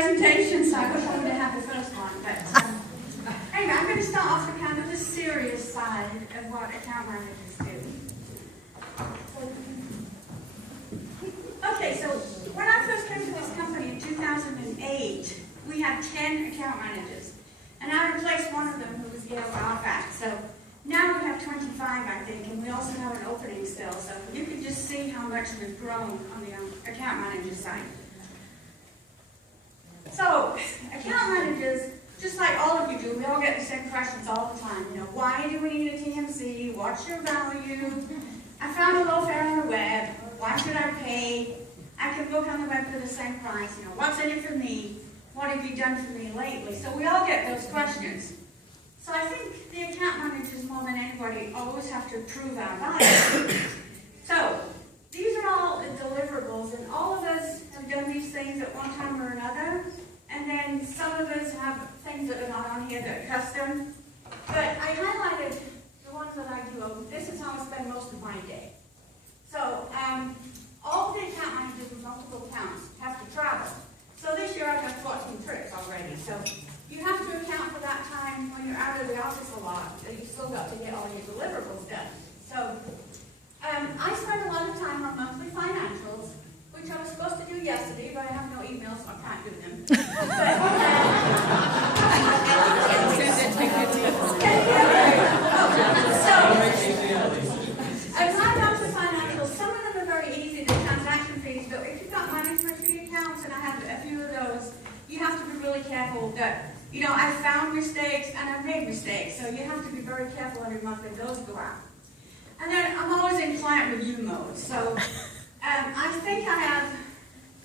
presentation, so I wish I would have had the first one. But anyway, I'm going to start off with kind of the serious side of what account managers do. Okay, so when I first came to this company in 2008, we had 10 account managers. And I replaced one of them who was Gail Arfax. So now we have 25, I think, and we also have an opening still. So you can just see how much we've grown on the account manager side. So, account managers, just like all of you do, we all get the same questions all the time. You know, why do we need a TMC? What's your value? I found a low fare on the web. Why should I pay? I can book on the web for the same price. You know, what's in it for me? What have you done for me lately? So we all get those questions. So I think the account managers, more than anybody, always have to prove our value. So these are all the deliverables, and all of us have done these things at one time or another. And then some of us have things that are not on here that are custom. But I highlighted the ones that I do. This is how I spend most of my day. So all the account managers with multiple accounts have to travel. So this year I've had 14 trips already. So you have to account for that time when you're out of the office a lot, that you've still got to get all your deliverables done. So I spend a lot of time on monthly financials, which I was supposed to do yesterday, but I have no email, so I can't do them. My monthly financials, some of them are very easy, the transaction fees, but if you've got management fee accounts, and I have a few of those, you have to be really careful that, you know, I've found mistakes and I've made mistakes, so you have to be very careful every month that those go out. And then I'm always in client review mode, so I think I have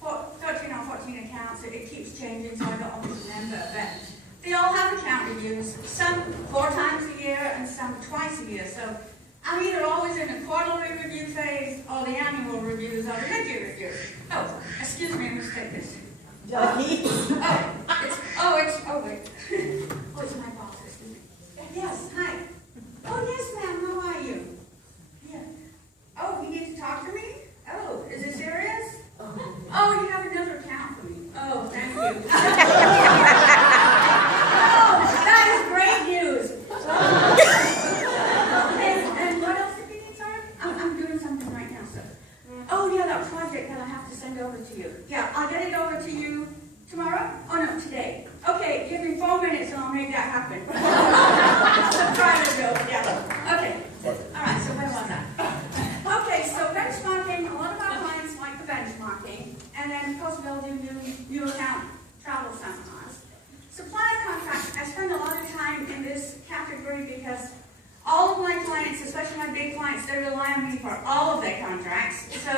13 or 14 accounts. It keeps changing, so I don't always remember. But they all have account reviews, some 4 times a year and some twice a year. So I'm either always in the quarterly review phase or the annual reviews or the mid-year reviews. Oh, excuse me, I'm going to take this. Wait. Oh, it's my boss, excuse me. Yes, hi. Oh, yes, ma'am, how are you? Yeah. Oh, you need to talk to me? Oh, is it serious? Oh, you have another account for me. Oh, thank you. Oh, that is great news. And what else did you need, sorry? I'm doing something right now, sir. Oh, yeah, that project that I have to send over to you. Yeah, I'll get it over to you tomorrow? Oh, no, today. Okay, give me 4 minutes and I'll make that happen. Try to go, yeah. Okay. All right, so where was I? Okay, so benchmarking, a lot of our clients like the benchmarking, and then of course we'll do new account travel seminars. Supplier contracts, I spend a lot of time in this category because all of my clients, especially my big clients, they rely on me for all of their contracts. So,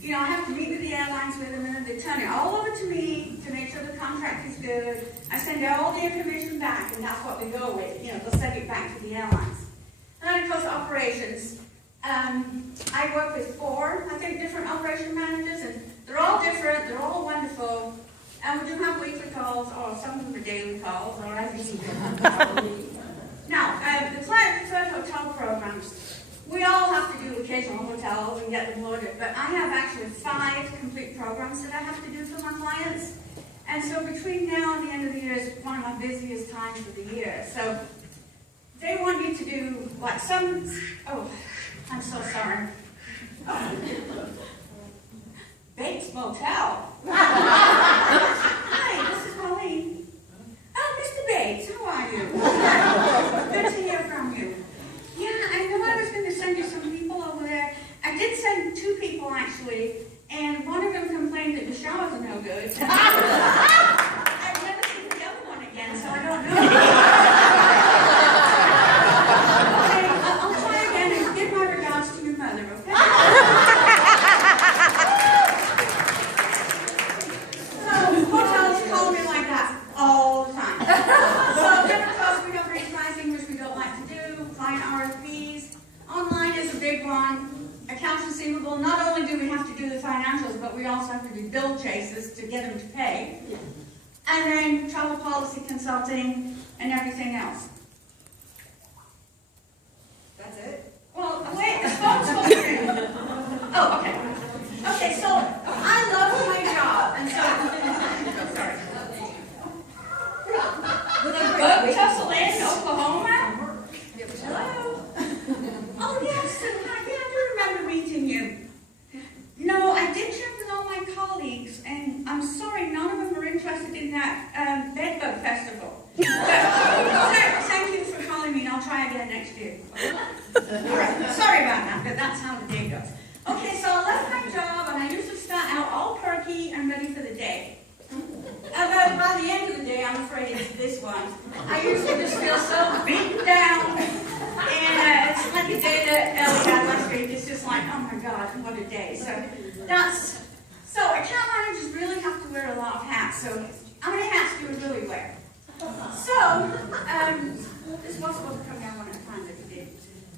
you know, I have to meet with the airlines with them, and then they turn it all over to me to make sure the contract is good. I send all the information back, and that's what we go with. You know, they'll send it back to the airlines. And then, of course, operations. I work with 4, I think, different operation managers, and they're all different, they're all wonderful. And we do have weekly calls, or some of them are daily calls, or every single month. Now, the client preferred hotel programs, we all have to do occasional hotels and get them loaded, but I have actually 5 complete programs that I have to do for my clients. And so between now and the end of the year is one of my busiest times of the year. So they want you to do, like oh, I'm so sorry. Oh. Bates Motel. Hi, this is Pauline. Oh, Mr. Bates, how are you? Good to hear from you. Yeah, I know I was going to send you some people over there. I did send 2 people, actually, and one of them complained that the showers are no good. I've never seen the other one again, so I don't know. Okay, I'll try again and give my regards to your mother, okay? So, hotels call me like that all the time. So then, of course, we have repricing, which we don't like to do, client RFPs. Online is a big one. Accounts receivable, not only do we have to do the financials, but we also have to do bill chases to get them to pay. And then travel policy consulting and everything else. That's it? Well, wait, the phone's supposed to ring. Oh, okay. Okay, so I love my job, and so, sorry. that bedbug festival. Thank you for calling me, and I'll try again next year. Sorry about that, but that's how the day goes. Okay, so I left my job, and I usually start out all perky and ready for the day. But by the end of the day, I'm afraid it's this one. I usually just feel so beaten down, and it's like the day that Ellie had last week. It's just like, oh my God, what a day. So account managers really have to wear a lot of hats. So how many hats do we really wear? So this was supposed to come down one at a time, but it did.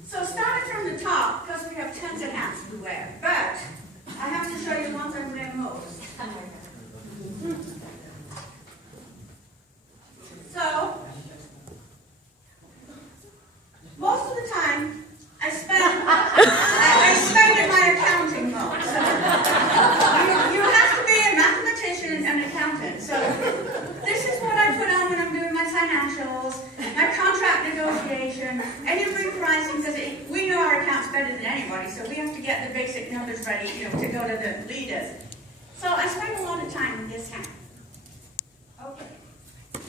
So starting from the top, because we have tons of hats to wear, but I have to show you ones I wear most. So, most of the time, I spend in my accounting mode. So, you have to be a mathematician and an accountant. So, this is what I put on when I'm doing my financials, my contract negotiation, any repricing, because we know our accounts better than anybody, so we have to get the basic numbers ready, to go to the leaders. So, I spend a lot of time in this hat. Okay.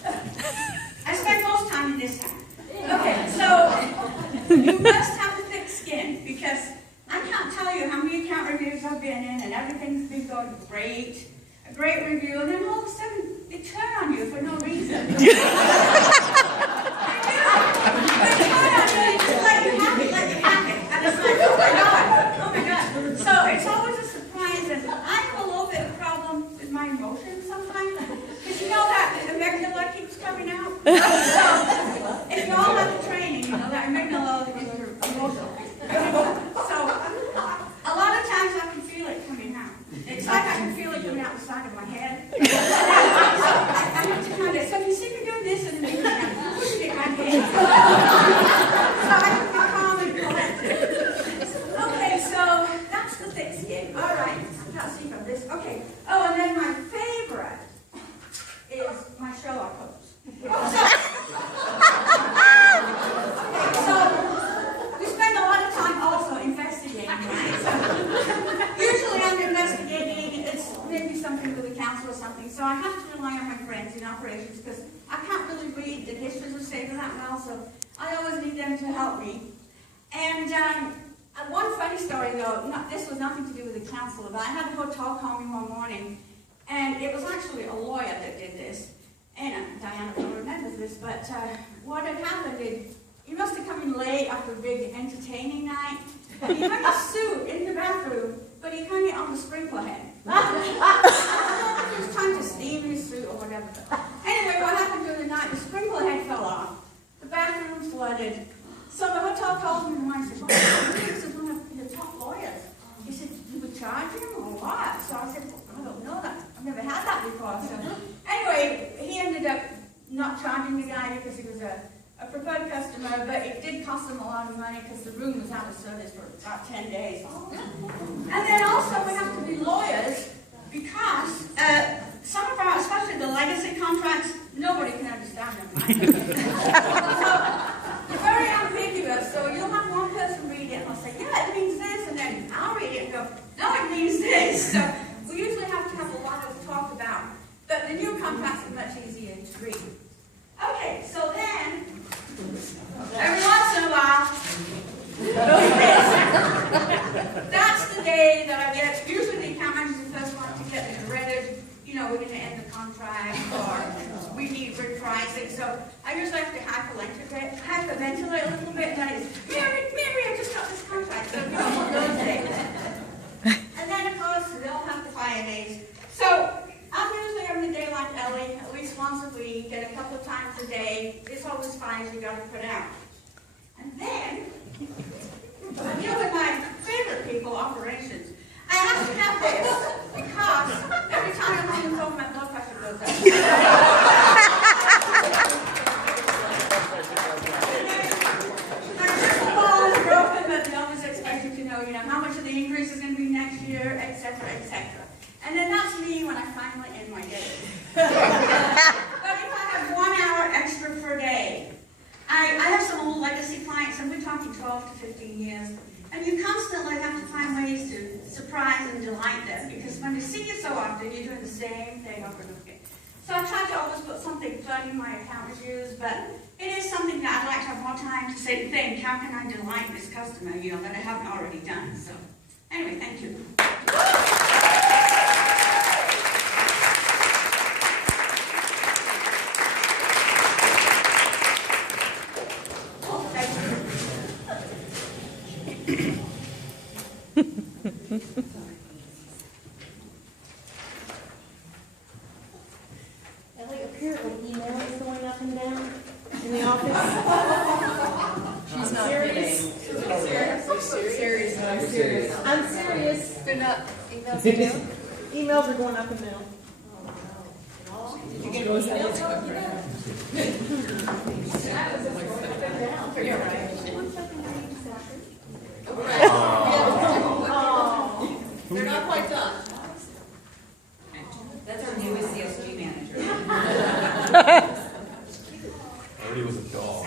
I spend most time in this hat. Okay, so you must have the thick skin, because I can't tell you how many account reviews I've been in, and everything's been going great, a great review, and then all of a sudden they turn on you for no reason. They turn on you and just let you have it. And it's like, oh my God. So it's always a surprise, and I have a little bit of problem with my emotions sometimes. Because you know that the amygdala keeps coming out. So, if you all have the training, that amygdala is emotional. So, a lot of times I can feel it coming out. It's like I can feel it coming out the side of my head. So, I have to kind of, so you see me doing this and then I'm pushing it right here. So I can be calm and collected. Okay, so that's the thick skin. All right, I can't see from this. Okay. Oh, and then my favorite is my Sherlock Holmes. So we spend a lot of time also investigating, right? So usually I'm investigating, it's maybe something with the council or something, so I have to rely on my friends in operations because I can't really read the histories of Sabre that well, so I always need them to help me. And one funny story though, this was nothing to do with the council, but I had a hotel call me one morning, and it was actually a lawyer that did this. And Diana will remember this, but what had happened is he must have come in late after a big entertaining night. And he hung a suit in the bathroom, but he hung it on the sprinkler head. I don't know if he was trying to steam his suit or whatever. Anyway, what happened during the night, the sprinkler head fell off. The bathroom flooded. So the hotel called me and I said, well, this is one of the top lawyers. He said, you would charge him or what? So I said, well, I don't know that. I've never had that before. So anyway, he ended up not charging the guy because he was a preferred customer, but it did cost him a lot of money because the room was out of service for about 10 days. And then also we have to be lawyers because some of our, especially the legacy contracts, nobody can understand them, right? So they're very ambiguous. So you'll have one person read it and they'll say, yeah, it means this, and then I'll read it and go, no, it means this. So we usually have to have a lot of talk about, but the new contracts are much easier to read. Okay, so then, every once in a while, that's the day that I get, usually the account manager is the first one to get the dreaded, we're going to end the contract, or we need repricing. So I usually have to hyperventilate a little bit, and then it's, Mary, I just got this contract, so one of those days. And then, of course, they'll have the fire days. So I'm usually having a day like Ellie, at least once a week, and a couple of times a day. It's always fines you got to put out. And then, I deal with my favorite people, operations. I have to have this because every time I'm on the phone, my blood pressure goes up. My crystal ball is broken, but they always expect you to know, how much of the increase is going to be next year, etc., etc. And then that's me when I finally end my day. But if I have 1 hour extra per day, I have some old legacy clients, and we're talking 12 to 15 years, and you constantly have to find ways to surprise and delight them, because when they see you so often, you're doing the same thing over and over again. So I tried to always put something funny in my account reviews, but it is something that I'd like to have more time to sit and think, how can I delight this customer, that I haven't already done. So anyway, thank you. Ellie, apparently email is going up and down in the office. She's not serious. Serious. I'm serious. I'm serious. They're not emails you do? Emails are going up and down. Did you get an email from them? You're right. They're not quite done. That's our newest CSG manager. Already was a dog.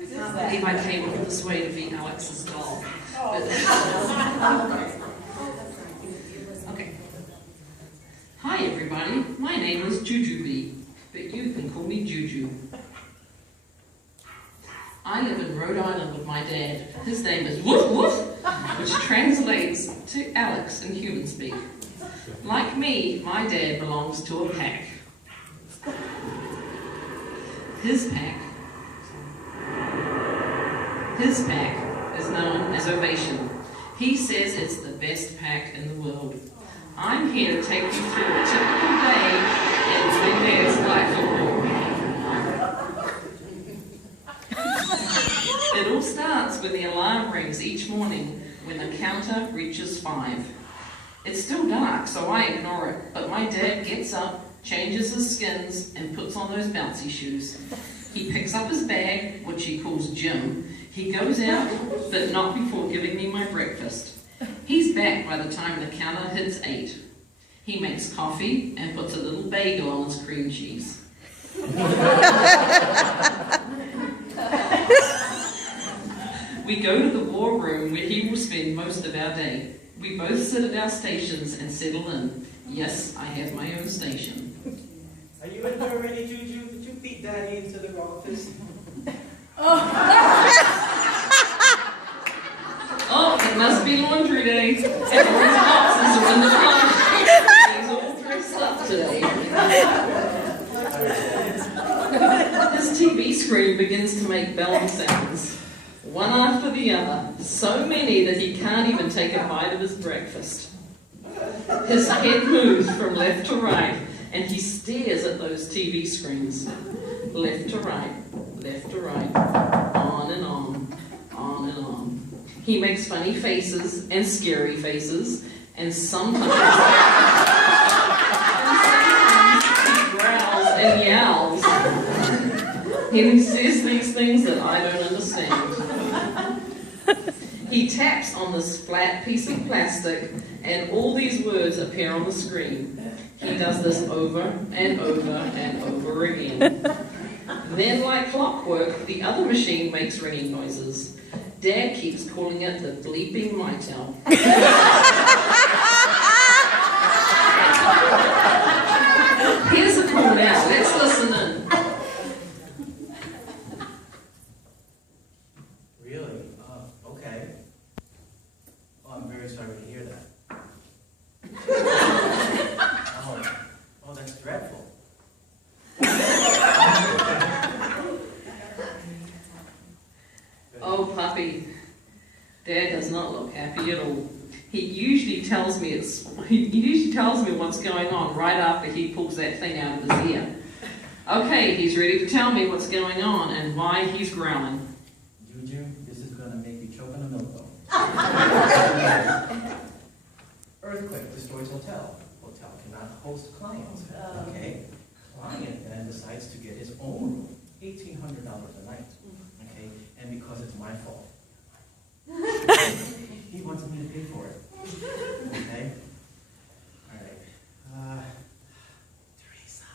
I can't believe I came all this way to be Alex's doll. Okay. Hi everybody, my name is Jujubee, but you can call me Juju. I live in Rhode Island with my dad. His name is Woof Woof, which translates to Alex in human speak. Like me, my dad belongs to a pack. His pack is known as Ovation. He says it's the best pack in the world. I'm here to take you through a typical day in my dad's life. It all starts when the alarm rings each morning when the counter reaches 5. It's still dark, so I ignore it, but my dad gets up, changes his skins, and puts on those bouncy shoes. He picks up his bag, which he calls Jim. He goes out, but not before giving me my breakfast. He's back by the time the counter hits 8. He makes coffee and puts a little bagel on his cream cheese. We go to the war room where he will spend most of our day. We both sit at our stations and settle in. Yes, I have my own station. Are you in here already, Juju? Did you beat Daddy into the office? Oh, it must be laundry day. Everyone's boxes are in the closet. He's all dressed up today. His TV screen begins to make bellum sounds, one after the other, so many that he can't even take a bite of his breakfast. His head moves from left to right, and he stares at those TV screens. Left to right, on and on, on and on. He makes funny faces and scary faces, and sometimes he growls and yowls. And he says these things that I don't understand. He taps on this flat piece of plastic, and all these words appear on the screen. He does this over and over and over again. Then, like clockwork, the other machine makes ringing noises. Dad keeps calling it the bleeping mitel. Here's a call now. Let's listen in. Really? Okay. Oh, I'm very sorry to hear that. Oh, that's dreadful. Oh, puppy. Dad does not look happy at all. He usually tells me what's going on right after he pulls that thing out of his ear. Okay, he's ready to tell me what's going on and why he's growling. Juju, this is going to make you choke on a milk bone. Earthquake destroys hotel. Hotel cannot host clients. Okay? Client then decides to get his own room. $1,800 a night. Okay? And because it's my fault. He wants me to pay for it. Okay? Alright. Teresa.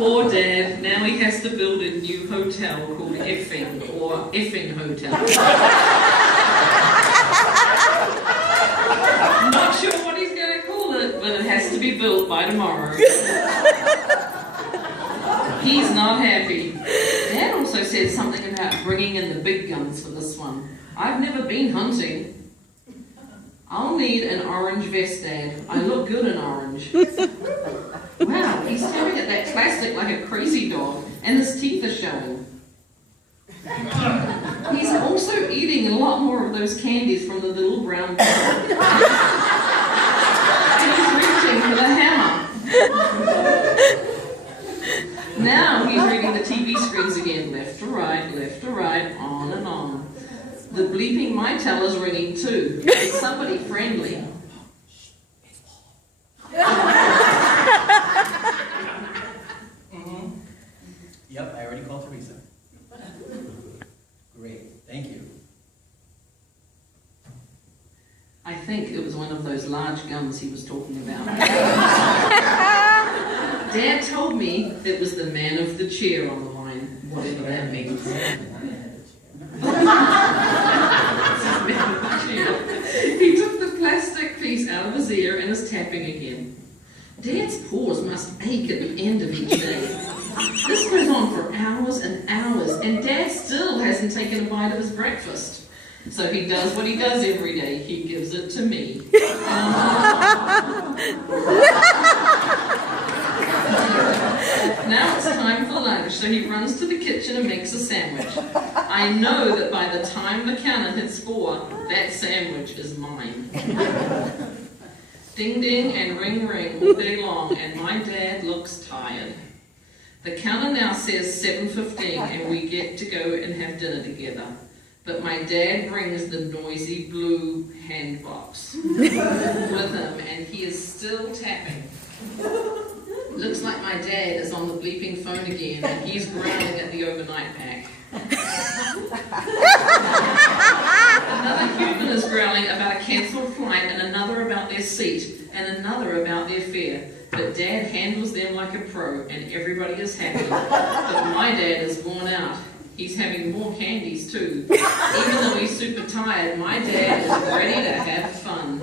Poor Dad, now he has to build a new hotel called Effing, or Effing Hotel. Not sure what he's going to call it, but it has to be built by tomorrow. He's not happy. Dad also said something about bringing in the big guns for this one. I've never been hunting. I'll need an orange vest, Dad. I look good in orange. Wow, he's staring at that plastic like a crazy dog, and his teeth are showing. He's also eating a lot more of those candies from the little brown bag. And he's reaching for the hammer. Now he's reading the TV screens again, left to right, on and on. The bleeping my teller's ringing too. It's somebody friendly. Yep, I already called Teresa. Great, thank you. I think it was one of those large guns he was talking about. Dad told me it was the man of the chair on the line, whatever that means. He took the plastic piece out of his ear and is tapping again. Dad's paws must ache at the end of each day. This goes on for hours and hours, and Dad still hasn't taken a bite of his breakfast. So he does what he does every day. He gives it to me. Now it's time for lunch, so he runs to the kitchen and makes a sandwich. I know that by the time the counter hits 4, that sandwich is mine. Ding ding and ring ring all day long, and my dad looks tired. The counter now says 7:15 and we get to go and have dinner together. But my dad brings the noisy blue hand box with him, and he is still tapping. Looks like my dad is on the bleeping phone again, and he's growling at the overnight pack. Another human is growling about a cancelled flight, and another about their seat, and another about their fare. But Dad handles them like a pro, and everybody is happy. But my dad is worn out. He's having more candies too. Even though he's super tired, my dad is ready to have fun.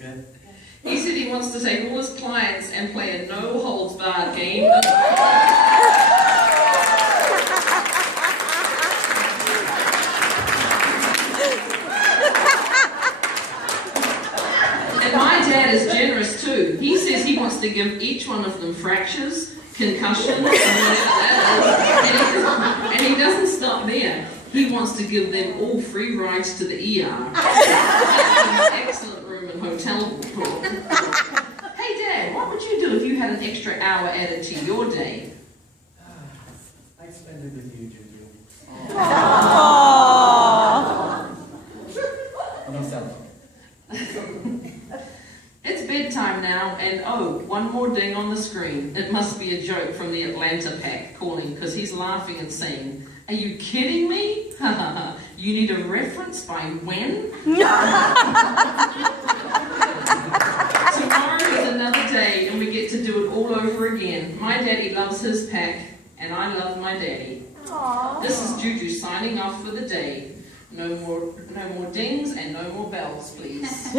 Good. He said he wants to take all his clients and play a no-holds-barred game of And my dad is generous too. He says he wants to give each one of them fractures, concussions, and whatever that is. And he doesn't stop there. He wants to give them all free rides to the ER. Excellent room and hotel talk. Hey Dad, what would you do if you had an extra hour added to your day? I'd spend it with you, Juju. No cell phone. It's bedtime now, and oh, one more ding on the screen. It must be a joke from the Atlanta pack calling, because he's laughing and saying, "Are you kidding me? You need a reference by when?" Tomorrow is another day, and we get to do it all over again. My daddy loves his pack, and I love my daddy. Aww. This is Juju signing off for the day. No more dings and no more bells, please.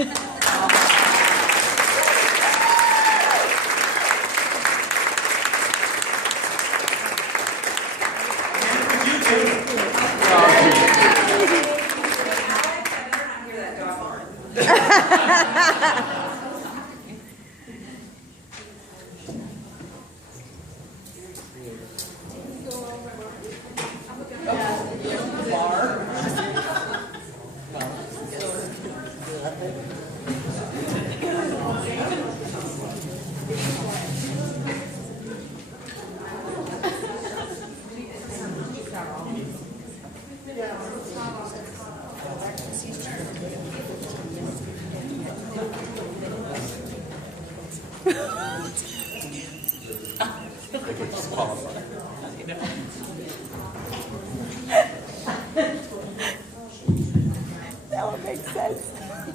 That would make sense. That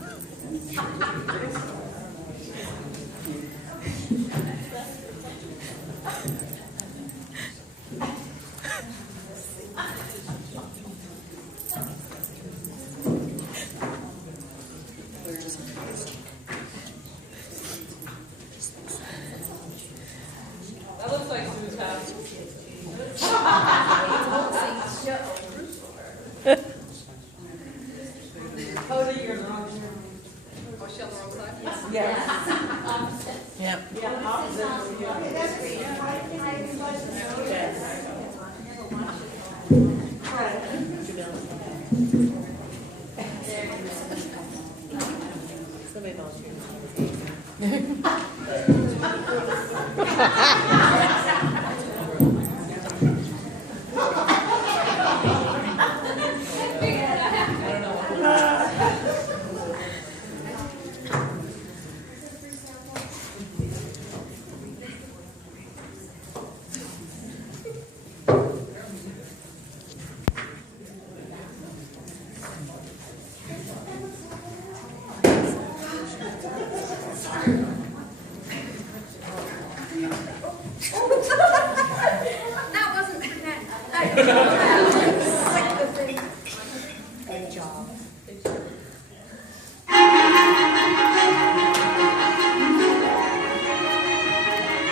looks like Sue's house. Cody, you're wrong. Oh, she on the wrong side? Yep. Yeah, opposite. Somebody volunteered. That wasn't for that. Good job.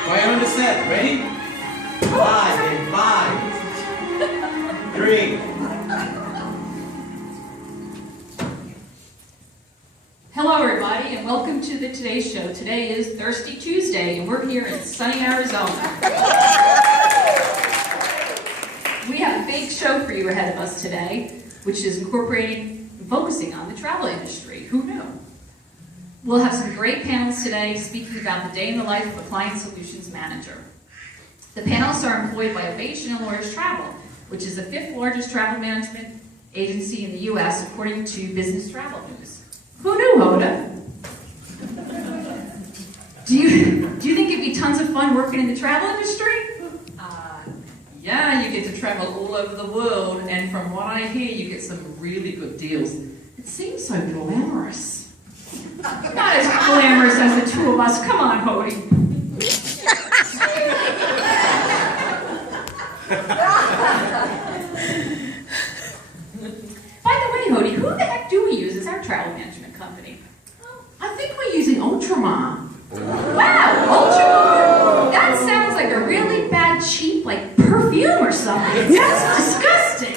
Quiet on the set. Ready? 5 and 5, 3. Hello, everybody, and welcome to the Today Show. Today is Thirsty Tuesday, and we're here in sunny Arizona. We have a big show for you ahead of us today, which is incorporating and focusing on the travel industry. Who knew? We'll have some great panels today speaking about the day in the life of a client solutions manager. The panelists are employed by Ovation and Lawyers Travel, which is the 5th largest travel management agency in the U.S. according to Business Travel News. Who knew, Hoda? Do you think it'd be tons of fun working in the travel industry? Yeah, you get to travel all over the world, and from what I hear, you get some really good deals. It seems so glamorous. Not as glamorous as the two of us. Come on, Hody. By the way, Hody, who the heck do we use as our travel management company? I think we're using Ultramar. Wow, Ultramar? That sounds like a really bad, cheap, like, perfume or something. That's disgusting.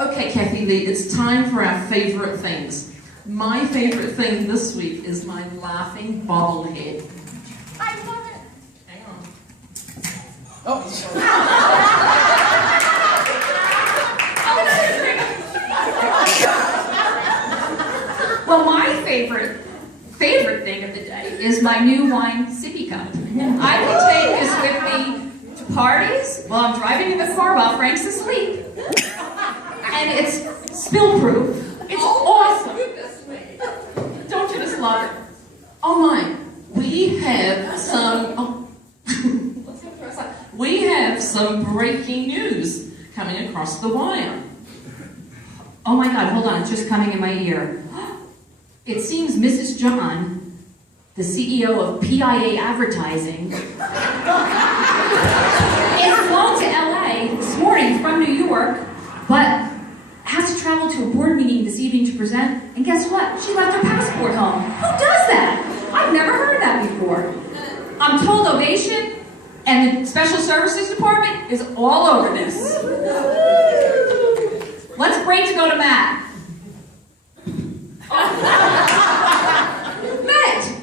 Okay, Kathy Lee, it's time for our favorite things. My favorite thing this week is my laughing bobblehead. I love it. Hang on. Oh, Well, my favorite thing of the day is my new wine sippy cup. I can take this with me to parties while I'm driving in the car while Frank's asleep. And it's spill-proof. It's awesome. Don't you just love it? Oh my, we have some breaking news coming across the wire. Oh my God, hold on, it's just coming in my ear. It seems Mrs. John, the CEO of PIA Advertising, is flown to LA this morning from New York, but has to travel to a board meeting this evening to present, and guess what? She left her passport home. Who does that? I've never heard that before. I'm told Ovation and the Special Services Department is all over this. Let's break to go to Matt.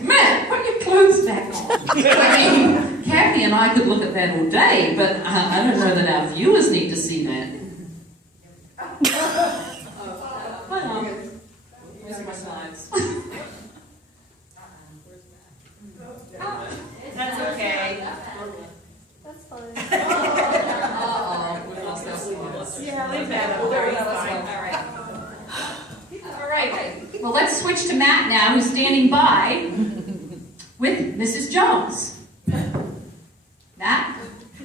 Matt, put your clothes back on. I mean, Kathy and I could look at that all day, but I don't know that our viewers need to see that. Hi, Mom. Where's my slides? That's okay. That's fine. Uh-oh, we lost our slides. Yeah, leave that up there. He's fine. All right. Well, let's switch to Matt now, who's standing by with Mrs. Jones. Matt?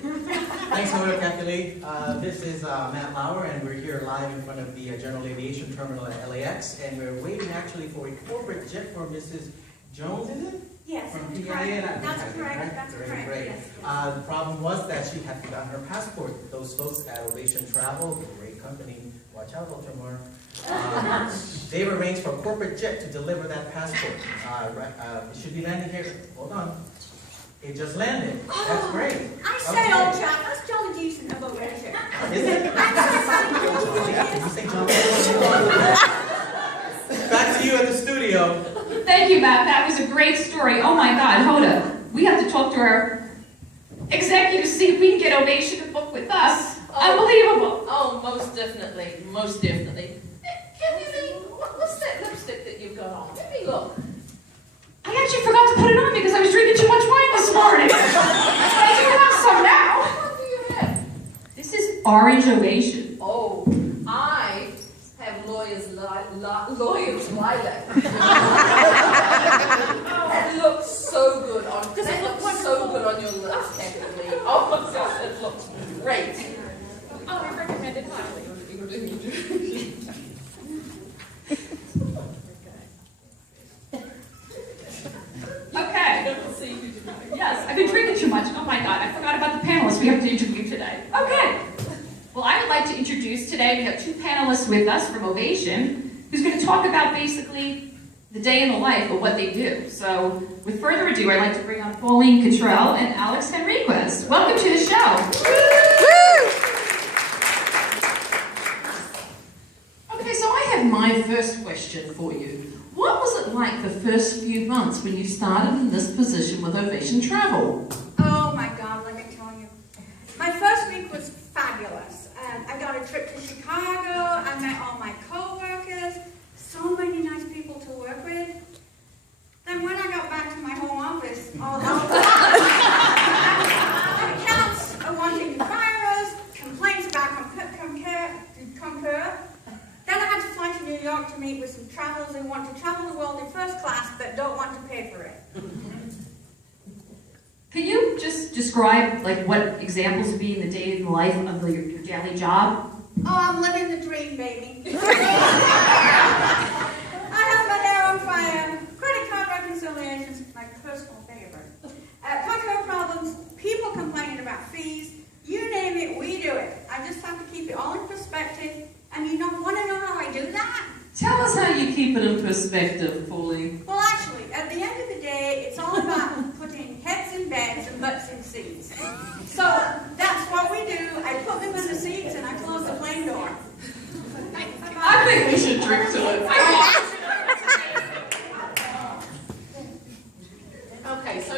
thanks for the Kathy Lee. This is Matt Lauer, and we're here live in front of the General Aviation Terminal at LAX, and we're waiting actually for a corporate jet for Mrs. Jones, is it? Yes, From that's PIA? correct. That's correct. That's Great, correct. great. Yes. The problem was that she had forgotten her passport. Those folks at Ovation Travel, a great company, watch out, Ultramar. They've arranged for a corporate jet to deliver that passport. It should be landing here. Hold on. It just landed. That's great. I say, old chap, that's jolly decent of Ovation. Is it? Did you say John? Back to you at the studio. Thank you, Matt. That was a great story. Oh my God, hold up. We have to talk to our executives, see if we can get Ovation to book with us. Unbelievable. Oh, most definitely, most definitely. Kathy Lee, what's that lipstick that you've got on? Let me look. I actually forgot to put it on because I was drinking too much wine this morning. But I do have some now. What do you have? This is Orange Ovation. Oh, I have lawyer's lilac. That looks so good on. That looks so good on your lips, Kathy Lee. Oh my gosh, it looks great. Oh, I recommend it highly. Okay. Yes, I've been drinking too much. Oh my God, I forgot about the panelists we have to interview today. Okay. Well, I would like to introduce today, we have two panelists with us from Ovation, who's going to talk about basically the day in the life of what they do. So, with further ado, I'd like to bring on Pauline Cottrell and Alex Henriquez. Welcome to the show. Okay, so I have my first question for you. What was it like the first few months when you started in this position with Ovation Travel? Oh my God, let me tell you. My first week was fabulous. I got a trip to Chicago. I met all my co-workers. So many nice people to work with. Then when I got back to my home office, all the accounts are wanting to fire us, complaints about Concur. Then I had to fly to New York to meet with some travelers who want to travel the world in first class but don't want to pay for it. Can you just describe like what examples would be in the day in the life of your daily job? Oh, I'm living the dream, baby. I have my hair on fire. Credit card reconciliations, my personal favorite. Concur problems, people complaining about fees. You name it, we do it. I just have to keep it all in perspective. And you don't want to know how I do that? Tell us how you keep it in perspective, Pauline. Well, actually, at the end of the day, it's all about putting heads in beds and butts in seats. So that's what we do. I put them in the seats and I close the plane door. I think we should drink to it. Okay, so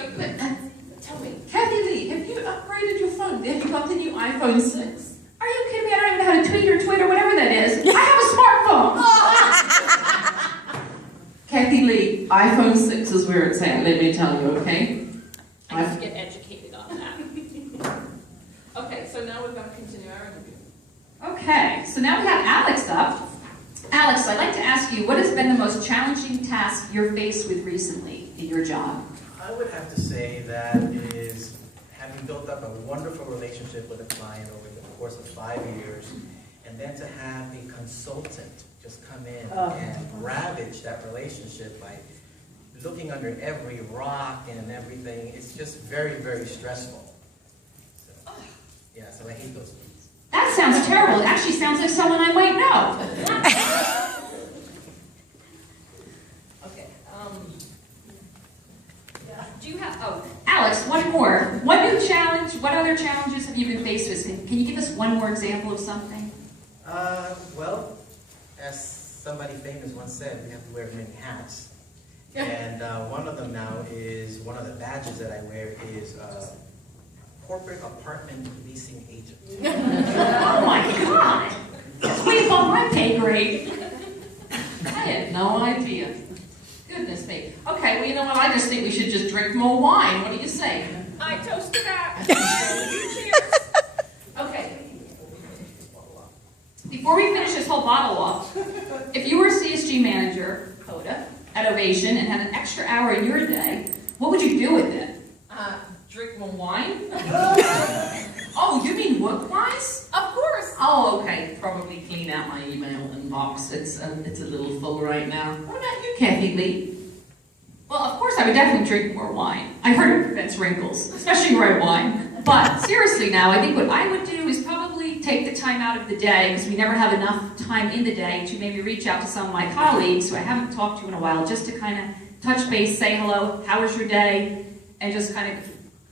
tell me. Kathy Lee, have you upgraded your phone? Have you got the new iPhone 6? Are you kidding me? I don't even know how to tweet or Twitter, whatever that is. I have a smartphone. Kathy Lee, iPhone 6 is where it's at, let me tell you, okay? I have to get educated on that. Okay, so now we're going to continue our interview. Okay, so now we have Alex up. Alex, I'd like to ask you, what has been the most challenging task you're faced with recently in your job? I would have to say that is having built up a wonderful relationship with a client over the course of 5 years, and then to have a consultant just come in and ravage that relationship by looking under every rock and everything. It's just very, very stressful. So, yeah, so I hate those things. That sounds terrible. It actually sounds like someone I might know. Okay, Do you have, Alex, one more. What new challenge, what other challenges have you been faced with? Can you give us one more example of something? Well, as somebody famous once said, we have to wear many hats. And one of them now is, one of the badges that I wear is corporate apartment leasing agent. Oh my God! That's way above my pay grade. I had no idea. Goodness me. Okay, well, you know what? I just think we should just drink more wine. What do you say? I toast to that. Okay. Before we finish this whole bottle off, if you were a CSG manager, Coda, at Ovation and had an extra hour in your day, what would you do with it? drink more wine. Oh, you mean work-wise? Oh, okay, probably clean out my email inbox. It's a little full right now. What about you, Kathy Lee? Well, of course, I would definitely drink more wine. I heard it prevents wrinkles, especially red wine. But seriously now, I think what I would do is probably take the time out of the day, because we never have enough time in the day, to maybe reach out to some of my colleagues who I haven't talked to in a while, just to kind of touch base, say hello, how was your day, and just kind of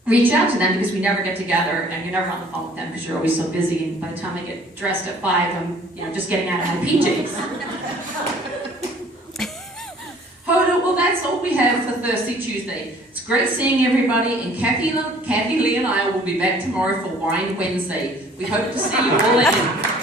reach out to them, because we never get together, and you're never on the phone with them because you're always so busy, and by the time I get dressed at 5, I'm just getting out of my PJs. Hoda, well, that's all we have for Thirsty Tuesday. It's great seeing everybody, and Kathy Lee and I will be back tomorrow for Wine Wednesday. We hope to see you all in.